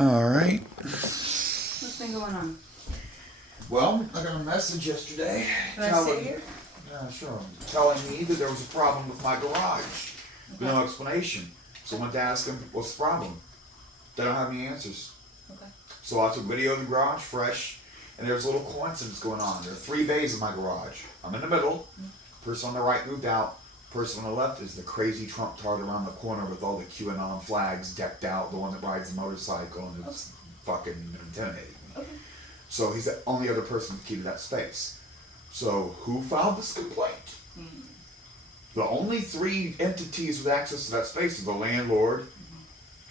All right. What's been going on? Well, I got a message yesterday. Can I sit here? Yeah, sure. Telling me that there was a problem with my garage. Okay. No explanation. So I went to ask them, what's the problem? They don't have any answers. Okay. So I took video of the garage fresh, and there's a little coincidence going on. There are 3 bays in my garage. I'm in the middle. Person on the right moved out. Person on the left is the crazy Trump tard around the corner with all the QAnon flags decked out, the one that rides the motorcycle, and it's fucking intimidating me. Okay. So he's the only other person with the key to that space. So who filed this complaint? The only 3 entities with access to that space are the landlord,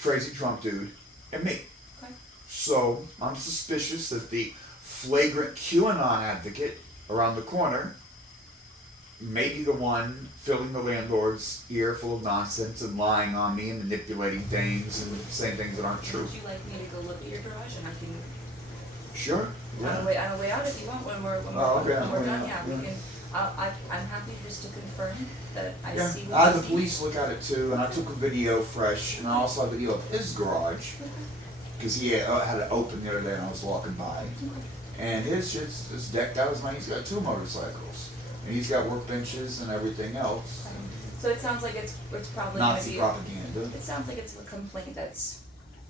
crazy Trump dude, and me. Okay. So I'm suspicious that the flagrant QAnon advocate around the corner may be the one filling the landlord's ear full of nonsense and lying on me and manipulating things and saying things that aren't true. Would you like me to go look at your garage and I can Sure. Yeah. on the way out if you want when we're done? Yeah, we can. I'm happy just to confirm that I see what I had you the see. police look at it too, and I took a video fresh, and I also had a video of his garage because he had it open the other day and I was walking by, and his shit's is decked out as mine. He's got 2 motorcycles, and he's got workbenches and everything else. So it sounds like it's probably Nazi gonna propaganda. be. It sounds like it's a complaint that's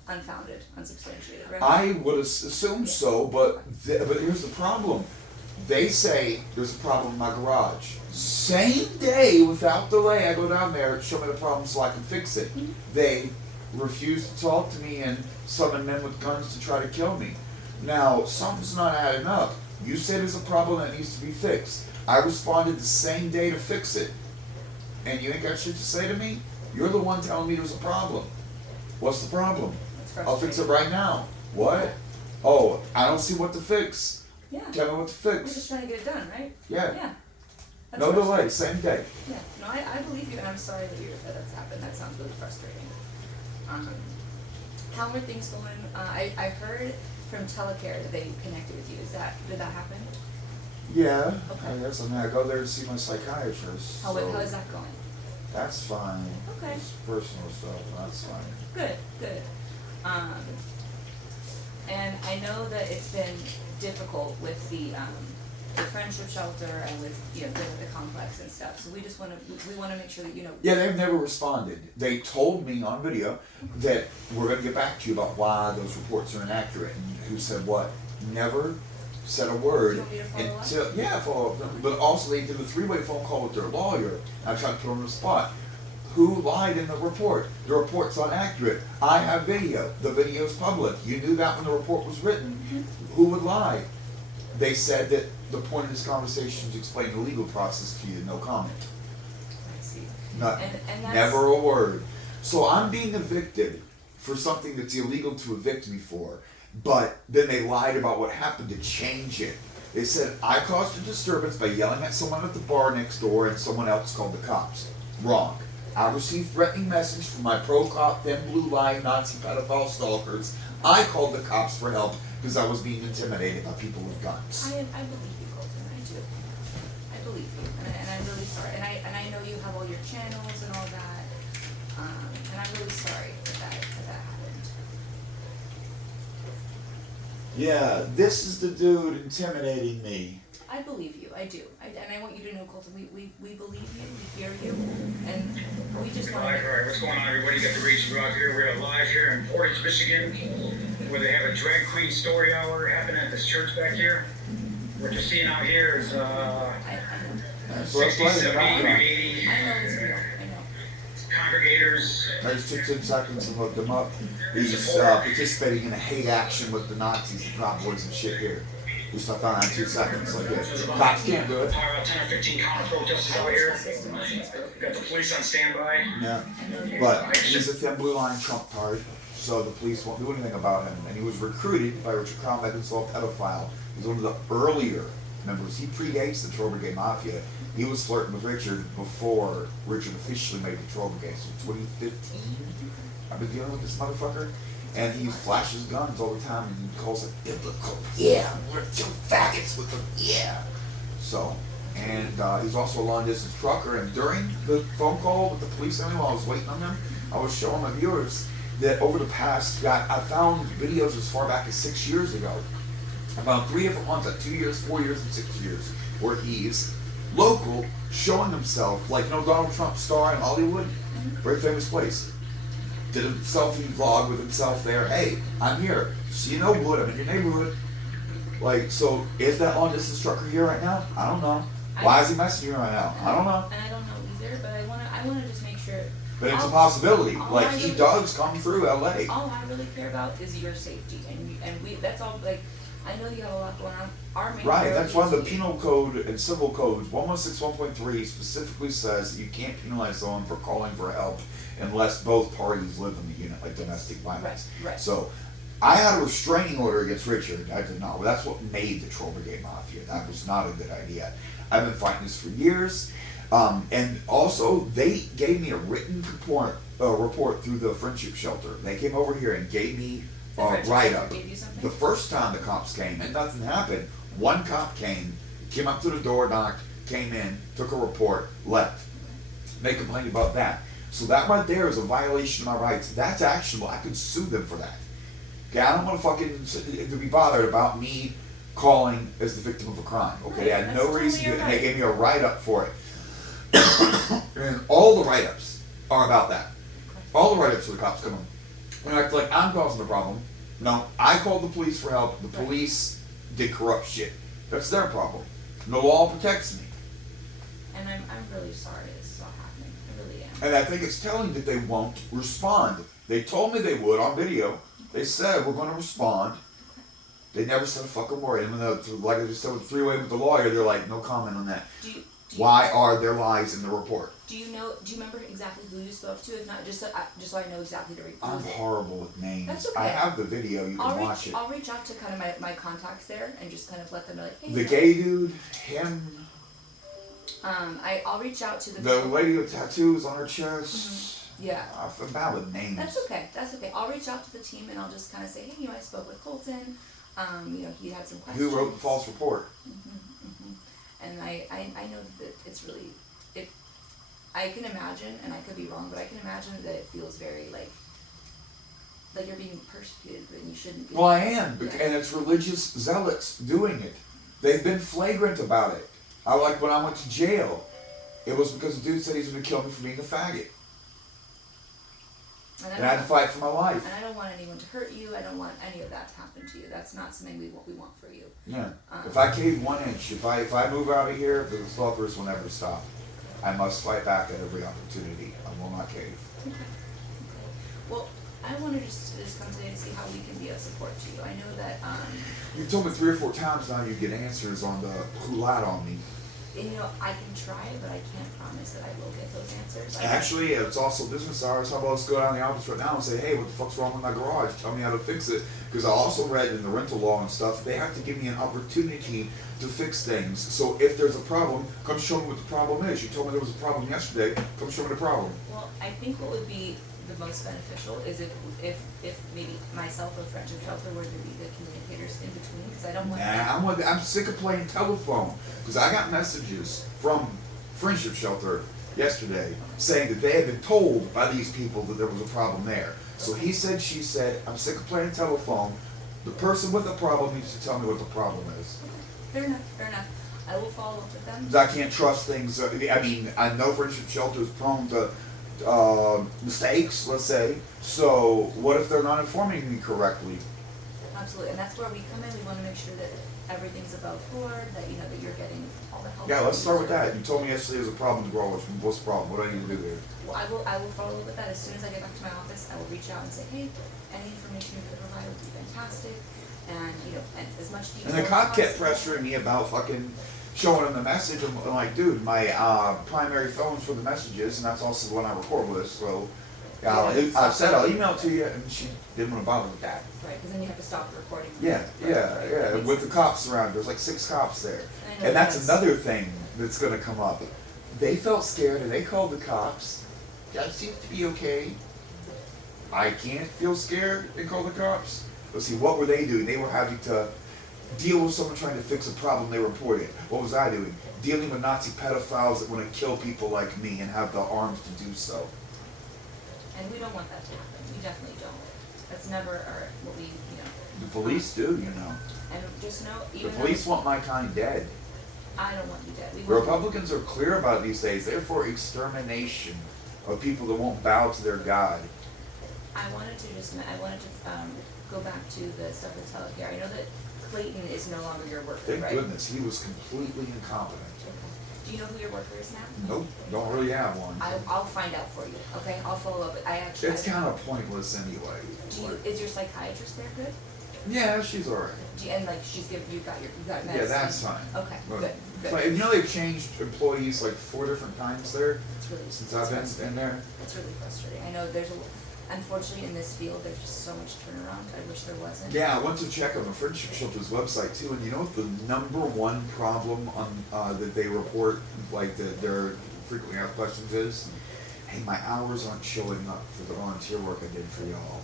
unfounded, unsubstantiated, right? I would assume so, but here's the problem. They say there's a problem in my garage. Same day, without delay, I go down there, show me the problem so I can fix it. They refuse to talk to me and summon men with guns to try to kill me. Now, something's not adding up. You say there's a problem that needs to be fixed. I responded the same day to fix it. And you ain't got shit to say to me? You're the one telling me there's a problem. What's the problem? I'll fix it right now. What? Oh, I don't see what to fix. Yeah. Tell me what to We're fix. just trying to get it done, right? Yeah. Yeah. That's No frustrating. delay, same day. Yeah. No, I believe you, and I'm sorry that that's happened. That sounds really frustrating. How are things going? I heard from Telecare that they connected with you. Did that happen? Yeah, Okay. I guess. I mean, I go there to see my psychiatrist. How so is that going? That's fine. Okay. It's personal stuff. That's fine. Good. And I know that it's been difficult with the friendship shelter and with the complex and stuff. So we just want to make sure that you know. Yeah, they've never responded. They told me on video that we're going to get back to you about why those reports are inaccurate and who said what. Never said a word Do you want me to follow until follow up. But also they did a 3-way phone call with their lawyer. I tried to put them on the spot. Who lied in the report? The report's inaccurate. I have video. The video's public. You knew that when the report was written. Who would lie? They said that the point of this conversation is to explain the legal process to you. No comment. I see. Not, And that's, never a word. So I'm being evicted for something that's illegal to evict me for. But then they lied about what happened to change it. They said I caused a disturbance by yelling at someone at the bar next door and someone else called the cops. Wrong. I received threatening message from my pro-cop, thin blue line, Nazi pedophile stalkers. I called the cops for help because I was being intimidated by people with guns. I believe you, Colton. I do. I believe you, and I'm really sorry. And I know you have all your channels and all that. And I'm really sorry that happened. Yeah, this is the dude intimidating me. I believe you. I do. And I want you to know, Colton, we believe you, we hear you, and we just want to. All right, what's going on, everybody? You got the Reach Rock here. We're live here in Portage, Michigan, where they have a drag queen story hour happening at this church back here. What you're seeing out here is I know. 60, 70, maybe 80 I know it's real. I know. congregators. I just took 10 seconds and hooked him up. He's participating in a hate action with the Nazis, the Proud Boys and shit here. Just I found out in 2 seconds. Like, yeah. Cops can't do it. Power out 10 or 15 common protesters out here. Got the police on standby. Yeah. But he's a thin blue line Trump card, so the police won't do anything about him. And he was recruited by Richard Crown, Megansol pedophile. He's one of the earlier members. He predates the Troll Brigade Mafia. He was flirting with Richard before Richard officially made the Troll Brigade. So 2015, I've been dealing with this motherfucker. And he flashes guns all the time and he calls it biblical. Yeah, we're 2 faggots with them. Yeah. So, and he's also a long distance trucker. And during the phone call with the police, while I was waiting on them, I was showing my viewers that over the past, I found videos as far back as 6 years ago. I found 3 different ones at 2 years, 4 years, and 6 years, where he's local, showing himself like Donald Trump star in Hollywood, very famous place. Did a selfie vlog with himself there. Hey, I'm here. See you know Wood. I'm in your neighborhood. Like, so is that long distance trucker here right now? I don't know. Why is he messaging you right now? I don't know. And I don't know either, but I wanna just make sure. But it's a possibility. Like, he does come through LA. All I really care about is your safety, and we. That's all. Like, I know you have a lot going on. Our main Right, that's why the priority is you. penal code and civil codes 116.1.3 specifically says that you can't penalize someone for calling for help unless both parties live in the unit, like domestic violence. Right. So I had a restraining order against Richard. I did not. Well, that's what made the Troll Brigade Mafia. That was not a good idea. I've been fighting this for years. And also, they gave me a written report through the Friendship Shelter. They came over here and gave me The Friendship write Shelter up. gave you something? The first time the cops came and nothing happened, one cop came up to the door, knocked, came in, took a report, left. They complained about that. So that right there is a violation of my rights. That's actionable. I could sue them for that. Okay, I don't want to be bothered about me calling as the victim of a crime. Okay, I had no reason to, and they gave me a write up for it. And all the write ups are about that. All the write ups for the cops come in. And act like I'm causing the problem. No, I called the police for help. The police did corrupt shit. That's their problem. The law protects me. And I'm really sorry this is all happening. I really am. And I think it's telling that they won't respond. They told me they would on video. They said, we're going to respond. They never said a fucking word. And like I just said with the three-way with the lawyer, they're like, no comment on that. Why are there lies in the report? Do you remember exactly who you spoke to? If not, just so I know exactly to read. I'm horrible with names. That's okay. I have the video. You can watch it. I'll reach out to kind of my contacts there and just kind of let them know, like, hey. The gay dude, him. I'll reach out to the lady with tattoos on her chest. Yeah. I'm bad with names. That's okay. I'll reach out to the team and I'll just kind of say, hey, I spoke with Colton. He had some questions. Who wrote the false report? And I know that it's really, I can imagine, and I could be wrong, but I can imagine that it feels very like you're being persecuted when you shouldn't be. Well, I am, and it's religious zealots doing it. They've been flagrant about it. When I went to jail, it was because the dude said he's going to kill me for being a faggot. And I had to fight for my life. And I don't want anyone to hurt you. I don't want any of that to happen to you. That's not something we want for you. Yeah. If I cave 1 inch, if I move out of here, the stalkers will never stop. I must fight back at every opportunity. I will not cave. Okay. Well, I want to just come today to see how we can be of support to you. I know that. You've told me 3 or 4 times now you get answers on the who lied on me. And I can try, but I can't promise that I will get those answers. Actually, it's also business hours. How about let's go down to the office right now and say, hey, what the fuck's wrong with my garage? Tell me how to fix it. Because I also read in the rental law and stuff, they have to give me an opportunity to fix things. So if there's a problem, come show me what the problem is. You told me there was a problem yesterday. Come show me the problem. Well, I think what would be the most beneficial is if maybe myself or Friendship Shelter were to be the communicators in between, because I don't want. I'm sick of playing telephone, because I got messages from Friendship Shelter yesterday saying that they had been told by these people that there was a problem there. So he said, she said, I'm sick of playing telephone. The person with the problem needs to tell me what the problem is. Fair enough. I will follow up with them. I can't trust things. I mean, I know Friendship Shelter is prone to mistakes, let's say. So what if they're not informing me correctly? Absolutely, and that's where we come in. We want to make sure that everything's above board, that that you're getting all the help. Yeah, let's start with that. You told me yesterday there's a problem to grow with. What's the problem? What do I need to do there? Well, I will follow up with that as soon as I get back to my office. I will reach out and say, hey, any information you could provide would be fantastic, and and as much detail. And the cop kept pressuring me about fucking showing him the message. I'm like, dude, my primary phone's for the messages, and that's also the one I record with. So I said I'll email it to you, and she didn't want to bother with that. Right, because then you have to stop the recording. Yeah. With the cops around, there's like 6 cops there, and that's another thing that's going to come up. They felt scared, and they called the cops. That seems to be okay. I can't feel scared and call the cops. Let's see, what were they doing? They were having to deal with someone trying to fix a problem they reported. What was I doing? Dealing with Nazi pedophiles that want to kill people like me and have the arms to do so. and we don't want that to happen. We definitely don't. That's never what we, The police do, you know. And just know, The even police want my kind dead. I don't want you dead. The Republicans are clear about it these days. They're for extermination of people that won't bow to their God. I wanted to go back to the stuff with telecare. I know that Clayton is no longer your worker, Thank right? goodness, he was completely incompetent. Okay. Do you know who your worker is now? Nope, don't really have one. I'll find out for you. Okay, I'll follow up. It's kind of pointless anyway. Is your psychiatrist there good? Yeah, she's alright. And like she's given you got medicine? Yeah, that's fine. Okay, Well, good. But you know they've changed employees like 4 different times there It's really since I've been in there. It's really frustrating. I know unfortunately in this field there's just so much turnaround. I wish there wasn't. Yeah, I went to check on the Friendship Shelter's website too, and you know what the number one problem on that they report, like their frequently asked questions is? Hey, my hours aren't showing up for the volunteer work I did for y'all.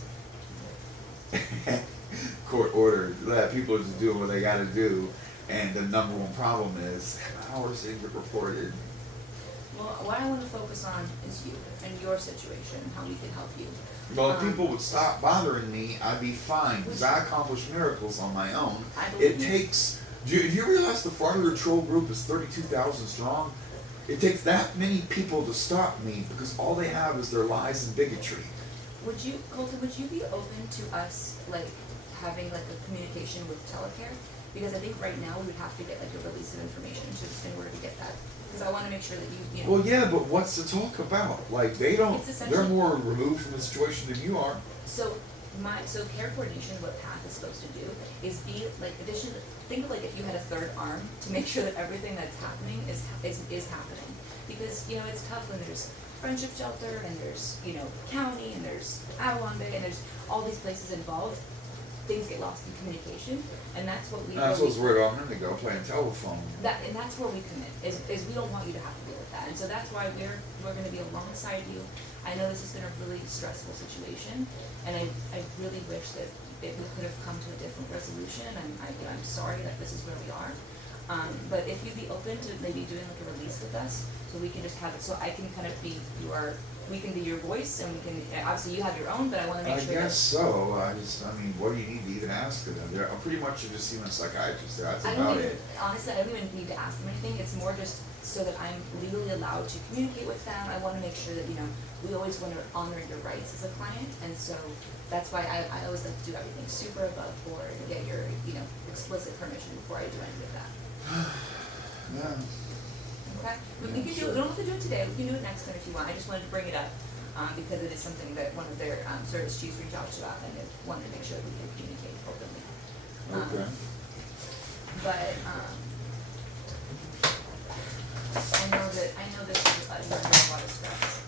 Court ordered. People are just doing what they gotta do, and the number one problem is hours didn't get reported. Well, what I want to focus on is you and your situation, how we can help you. Well, if people would stop bothering me, I'd be fine, because I accomplish miracles on my own. It takes, do you realize the Farther Troll group is 32,000 strong? It takes that many people to stop me, because all they have is their lies and bigotry. Colton, would you be open to us, like, having, like, a communication with telecare? Because I think right now we would have to get, like, a release of information in order to get that. Because I want to make sure that you know. Well, yeah, but what's to talk about? Like, they're more removed from the situation than you are. So care coordination, what PATH is supposed to do is be like think of like if you had a third arm to make sure that everything that's happening is happening. Because it's tough when there's Friendship Shelter and there's county and there's Avalon Bay and there's all these places involved. Things get lost in communication, and that's what we. That's what's weird. I'm gonna go playing telephone. And that's where we commit. Is we don't want you to have to deal with that, and so that's why we're going to be alongside you. I know this has been a really stressful situation, and I really wish that we could have come to a different resolution. I'm sorry that this is where we are, but if you'd be open to maybe doing like a release with us, so we can just have it, so I can kind of be we can be your voice, and we can, obviously you have your own, but I want to make sure. I guess so. I mean, what do you need to even ask them? They're pretty much just seeing a psychiatrist there. That's about it. Honestly, I don't even need to ask them anything. It's more just so that I'm legally allowed to communicate with them. I want to make sure that, we always want to honor your rights as a client, and so that's why I always like to do everything super above board and get your, explicit permission before I do any of that. Yeah. Okay? We can do it. We don't have to do it today. We can do it next time if you want. I just wanted to bring it up because it is something that one of their service chiefs reached out about, and they wanted to make sure that we can communicate openly. Okay. But I know this is you're under a lot of stress.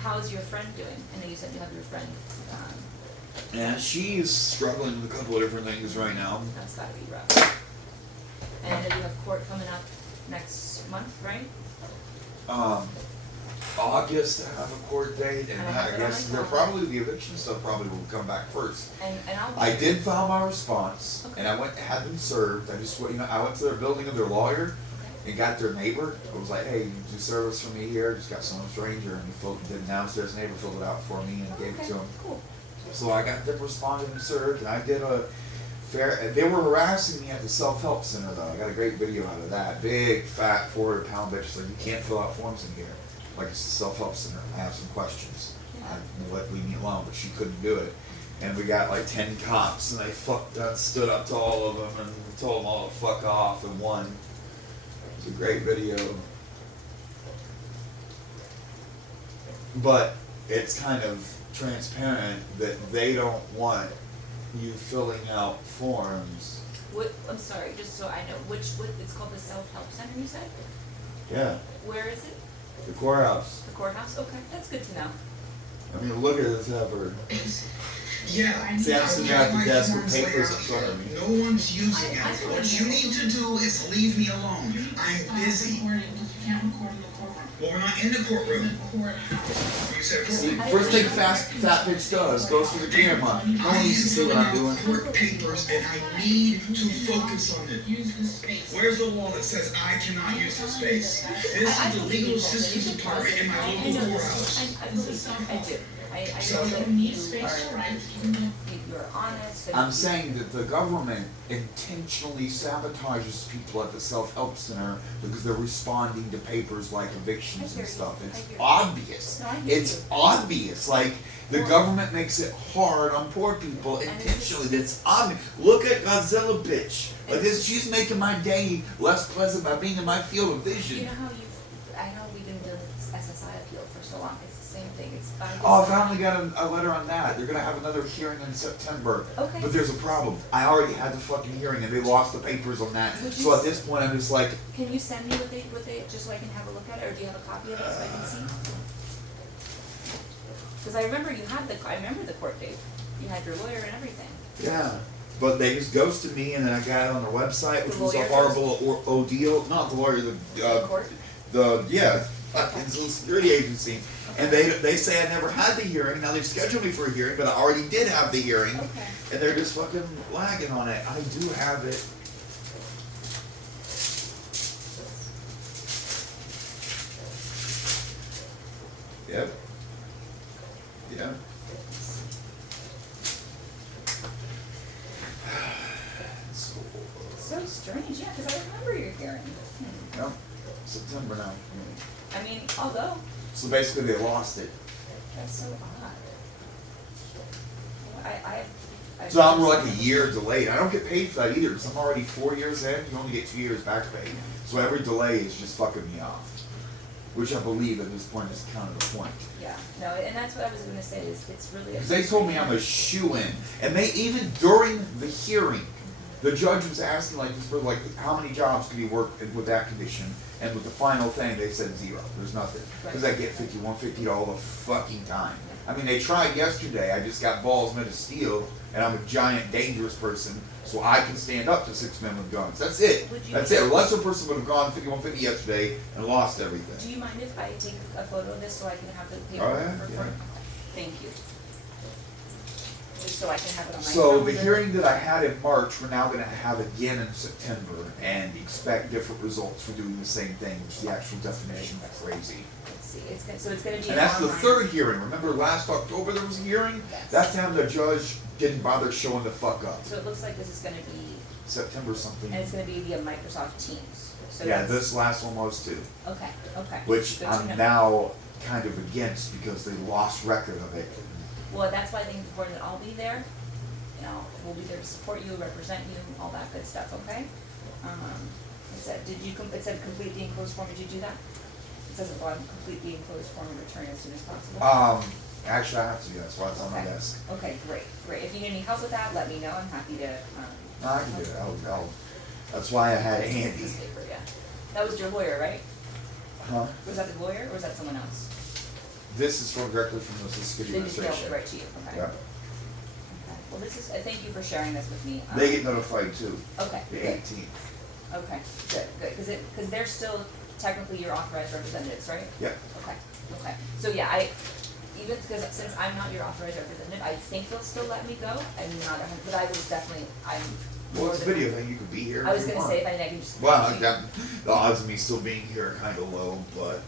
How's your friend doing? I know you said you have your friend. Yeah, she's struggling with a couple of different things right now. That's gotta be rough. And I know you have court coming up next month, right? August I have a court date, and I guess the eviction stuff probably will come back first. And I did file my response, okay. and I had them served. I went to their building of their lawyer, and got their neighbor. I was like, hey, you do service for me here? Just got some stranger, and the downstairs neighbor filled it out for me and gave it to him. Cool. So I got them responded and served, and I did they were harassing me at the self-help center though. I got a great video out of that. Big, fat, 400-pound bitch like, you can't fill out forms in here. Like, it's a self-help center. I have some questions. I leave me alone, but she couldn't do it. And we got like 10 cops, and they stood up to all of them and told them all to fuck off and won. It's a great video. But it's kind of transparent that they don't want you filling out forms. I'm sorry, just so I know, it's called the self-help center, you said? Yeah. Where is it? The courthouse. The courthouse? Okay, that's good to know. I mean, look at this effort. Yeah. See, I'm sitting at the desk with papers in front of me. No one's using it. What you need to do is leave me alone. I'm busy. You can't record in the courtroom. Well, we're not in the courtroom. Courthouse. You said See, courtroom. first thing fat bitch does, goes for the camera. No one needs to see what I'm doing. Court papers, and I need to focus on it. Use the space. Where's the law that says I cannot use this space? This is the legal assistance department in my local courthouse. I do. I So- know that Need you space, are, right? you're honest. and I'm you- saying that the government intentionally sabotages people at the self-help center because they're responding to papers like evictions I hear and stuff. you. It's I hear you. obvious. No, I hear It's you. obvious. Like, the Well- government makes it hard on poor people And it's intentionally. just- That's obvious. Look at Godzilla, bitch. Like And this, it's- she's making my day less pleasant by being in my field of vision. You know how I know we've been dealing with this SSI appeal for so long. It's the same thing. It's by Oh, I design. finally got a letter on that. They're gonna have another hearing in September. Okay. But there's a problem. I already had the fucking hearing and they lost the papers on that. Would you So at s- this point I'm just like, Can you send me what they, just so I can have a look at it, or do you have a copy of it so I can see? Because I remember I remember the court date. You had your lawyer and everything. yeah. But they just ghosted me and then I got it on their website, which The was a lawyer horrible ordeal. Not the lawyer, Court? fucking Social Security agency. And they say I never had the hearing. Now they've scheduled me for a hearing, but I already did have the hearing. Okay. And they're just fucking lagging on it. I do have it. Yep. Yeah. So strange, yeah, because I remember your hearing. Yep. September now. I mean, although, So basically they lost it. that's so odd. I So I'm like a year delayed. I don't get paid for that either because I'm already 4 years in. You only get 2 years back pay. So every delay is just fucking me off. Which I believe at this point is kind of the point. Yeah, no, and that's what I was gonna say, is it's really. Because they told me I'm a shoo-in. And they, even during the hearing, the judge was asking like, for like how many jobs could he work with that condition? And with the final thing, they said 0. There's nothing. Because I get 50, 150 all the fucking time. I mean, they tried yesterday. I just got balls made of steel, and I'm a giant, dangerous person, so I can stand up to 6 men with guns. That's it. Would you- That's it. A lesser person would have gone 50, 150 yesterday and lost everything. Do you mind if I take a photo of this so I can have the paper? Oh, yeah, for yeah. court? Thank you. Just so I can have it on my So phone. the hearing that I had in March, we're now gonna have again in September and expect different results for doing the same thing, which the actual definition is crazy. Let's see, so it's gonna be And an that's the online- third hearing. Remember last October there was a hearing? Yes. That time the judge didn't bother showing the fuck up. So it looks like this is gonna be, September something. and it's gonna be via Microsoft Teams, so Yeah, that's. this last one was too. Okay, okay. Which Good to I'm know. now kind of against because they lost record of it. Well, that's why I think it's important that I'll be there. You know, we'll be there to support you, represent you, all that good stuff, okay? It said, it said complete the enclosed form, did you do that? It says at the bottom, complete the enclosed form and return as soon as possible. Actually I have to do that, that's why it's on my Okay. desk. Okay, great. If you need any help with that, let me know, I'm happy to, No, I can do it. That's why I had it handy. This paper, yeah. That was your lawyer, right? Huh? Was that the lawyer, or was that someone else? This is from directly from the Social Security They just mailed it Administration. right to you, okay? Yeah. Okay. Well, this is, thank you for sharing this with me. They get notified too, Okay, the good. 18th. Okay, good, cause they're still technically your authorized representatives, right? Yeah. Okay, so yeah, even because since I'm not your authorized representative, I think they'll still let me go, I'm not, but I was definitely, I'm. Well, it's a more video than- thing, you could be here. I was if you gonna want. say, if I can just. Well, the odds of me still being here are kind of low, but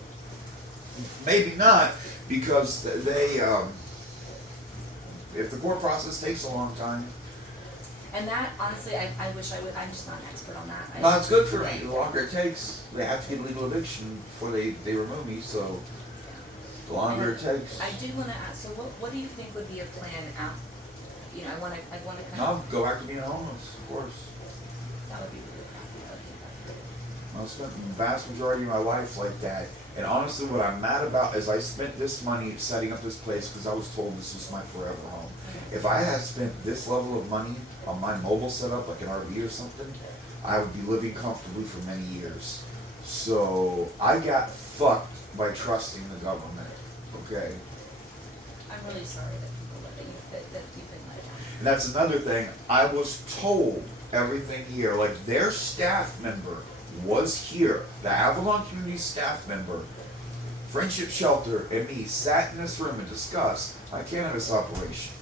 maybe not, because they, if the court process takes a long time, And that, honestly, I wish I would, I'm just not an expert on that. no, it's good for me. The longer it takes, they have to get legal eviction before they remove me, so the longer it takes. I did wanna ask, so what do you think would be a plan out, you know, I wanna kind I'll of, go back to being homeless, of course. that would be really crappy, that would be crappy. I spent the vast majority of my life like that. And honestly, what I'm mad about is I spent this money setting up this place because I was told this was my forever home. If I had spent this level of money on my mobile setup, like an RV or something, I would be living comfortably for many years. So I got fucked by trusting the government, okay? I'm really sorry that people, that you've been let And that's another thing. I was told everything here, like their staff member was here. The Avalon Community staff member, Friendship Shelter, and me sat in this room and discussed my cannabis operation.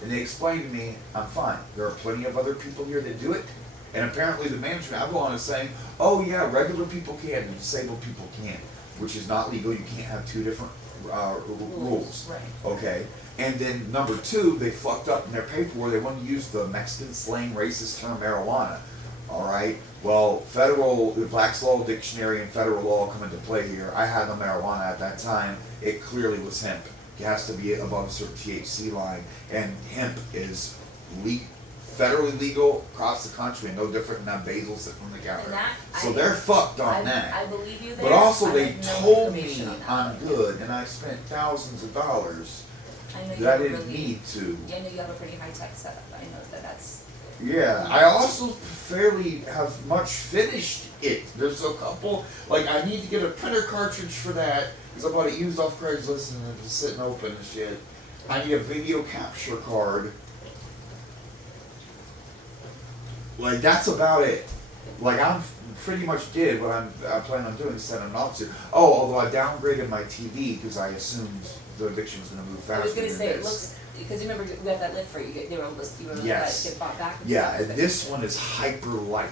And they explained to me, I'm fine. There are plenty of other people here that do it. And apparently the management of Avalon is saying, oh yeah, regular people can and disabled people can't, which is not legal. You can't have two different rules. Right. Okay. And then number two, they fucked up in their paperwork. They wanted to use the Mexican slang racist term marijuana. All right. Well, the Black's Law Dictionary and federal law come into play here. I had no marijuana at that time. It clearly was hemp. It has to be above a certain THC line, and hemp is federally legal across the country, and no different than that basil sitting on the counter. So they're fucked on that. I believe you there. But also I they have no told me information on that, I'm but good, and I spent thousands of dollars I know you that I have a didn't really, need to. I know you have a pretty high tech setup. I know that's. Yeah, I also fairly have much finished it. There's a couple, like I need to get a printer cartridge for that, because I bought it used off Craigslist and it's sitting open and shit. I need a video capture card. Like that's about it. Like I'm pretty much did what I plan on doing, sending an officer. Oh, although I downgraded my TV because I assumed the eviction was going to move faster. I was gonna than say this. it looks because you remember we had that lift for you. They were Yes. get bought back. And Yeah, stuff, and but- this one is hyper light.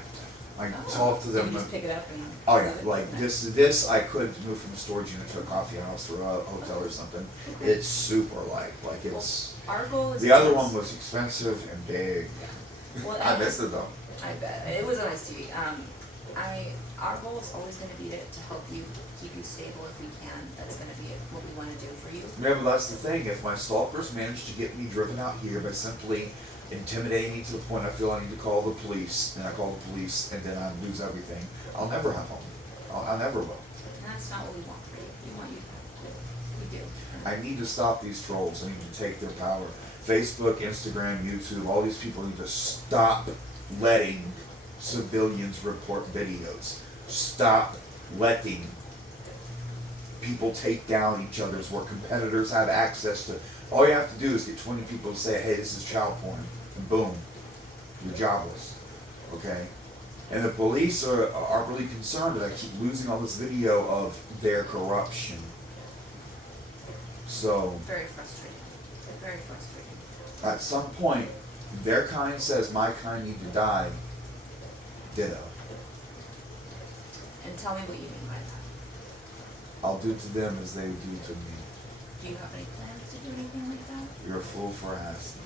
I talked to So them. you just pick it up and. Oh yeah, move it? like this I could move from a storage unit to a coffee house or a hotel or something. It's super light, like it's. Our goal is. The other one was expensive and big. Well, I missed it though. I bet it was a nice TV. Our goal is always going to be to help you keep you stable if we can. That's going to be what we want to do for you. Yeah, but that's the thing. If my stalkers manage to get me driven out here by simply intimidating me to the point I feel I need to call the police, and I call the police, and then I lose everything, I'll never have home. I never will. And that's not what we want for you. We want you. We do. I need to stop these trolls. I need to take their power. Facebook, Instagram, YouTube, all these people need to stop letting civilians report videos. Stop letting people take down each other's where competitors have access to. All you have to do is get 20 people to say, hey, this is child porn, and boom, you're jobless. Okay? And the police are really concerned that I keep losing all this video of their corruption. So Very frustrating. Very frustrating. at some point, their kind says my kind need to die. Ditto. And tell me what you mean by that. I'll do to them as they do to me. Do you have any plans to do anything like that? You're a fool for asking.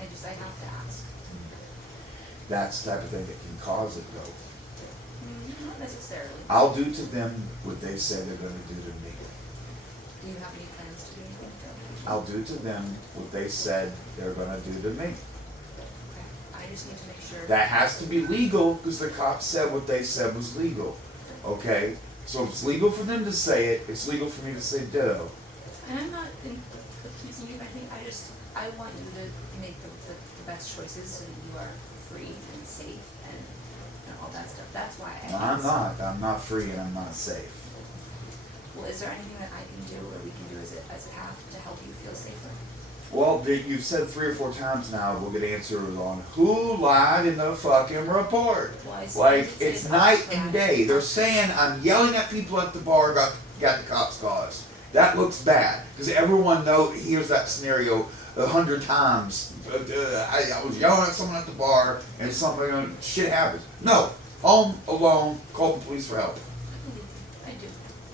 I have to ask. That's the type of thing that can cause it though. Not necessarily. I'll do to them what they say they're going to do to me. Do you have any plans to do anything with them? I'll do to them what they said they're going to do to me. Okay. I just need to make sure. That has to be legal because the cops said what they said was legal. Okay? So if it's legal for them to say it, it's legal for me to say ditto. And I'm not accusing you of anything. I want you to make the best choices so that you are free and safe and all that stuff. That's why I asked. I'm not free and I'm not safe. Well, is there anything that I can do or we can do as a path to help you feel safer? Well, you've said 3 or 4 times now we'll get answers on who lied in the fucking report. Well, I Like, did say it's it's night not and correct. day. They're saying I'm yelling at people at the bar got the cops cause. That looks bad because everyone hears that scenario 100 times. I was yelling at someone at the bar and shit happens. No, home alone. Call the police for help. I do.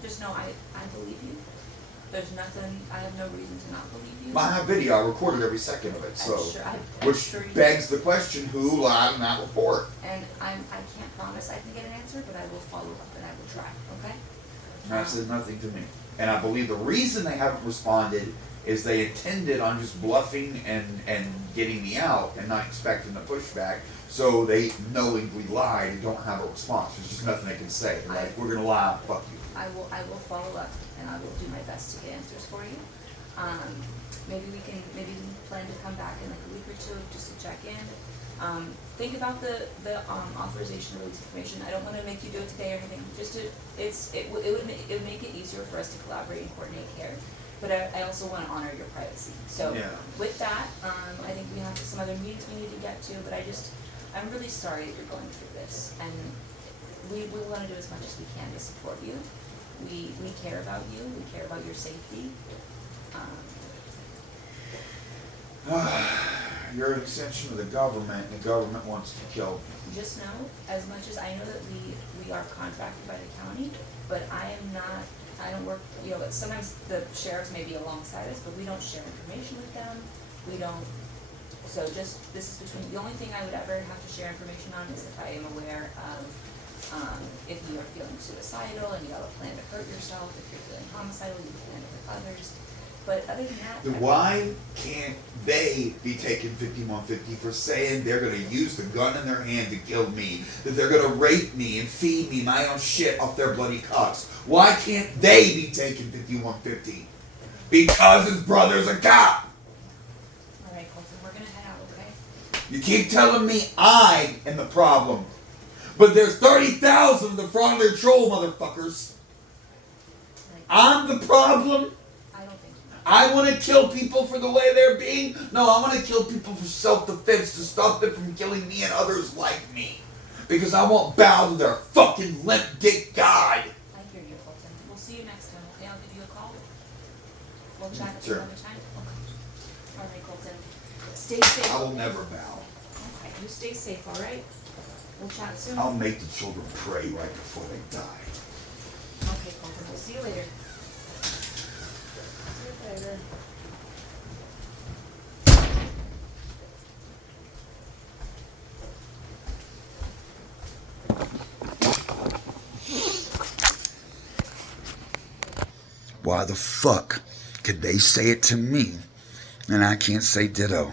Just know I believe you. There's nothing. I have no reason to not believe you. I have video. I recorded every second of it. So, I'm which sure you begs the question: who lied in that report? And I can't promise I can get an answer, but I will follow up and I will try. Okay. And that said nothing to me. And I believe the reason they haven't responded is they intended on just bluffing and getting me out and not expecting the pushback. So they knowingly lied and don't have a response. There's just nothing they can say. They're like, we're gonna lie, fuck you. I will follow up and I will do my best to get answers for you. Maybe we can plan to come back in like a week or two just to check in. Think about the authorization to release information. I don't want to make you do it today or anything. Just it would make it easier for us to collaborate and coordinate care. but I also wanna honor your privacy. So Yeah. with that, I think we have some other meetings we need to get to, but I'm really sorry that you're going through this, and we wanna do as much as we can to support you. We care about you, we care about your safety. You're an extension of the government, and the government wants to kill me. Just know, as much as I know that we are contracted by the county, but I don't work, you know, sometimes the sheriffs may be alongside us, but we don't share information with them, we don't, so just, this is between, the only thing I would ever have to share information on is if I am aware of, if you are feeling suicidal and you have a plan to hurt yourself, if you're feeling homicidal, you plan to hurt others, but other than that. Then why can't they be taking 5150 for saying they're gonna use the gun in their hand to kill me, that they're gonna rape me and feed me my own shit off their bloody cocks? Why can't they be taking 5150? Because his brother's a cop. Alright, Colton, we're gonna head out, okay? You keep telling me I am the problem, but there's 30,000 of the fraud and troll motherfuckers. Like, I'm the problem. I don't think you. I want to kill people for the way they're being. No, I want to kill people for self-defense, to stop them from killing me and others like me. Because I won't bow to their fucking limp dick god. I hear you, Colton. We'll see you next time, okay? I'll give you a call. We'll chat at Sure. another time. Okay. Alright, Colton. Stay safe. I will okay? never bow. Okay, you stay safe, alright? We'll chat soon. I'll make the children pray right before they die. Okay, Colton, we'll see you later. See you later. Why the fuck could they say it to me and I can't say ditto?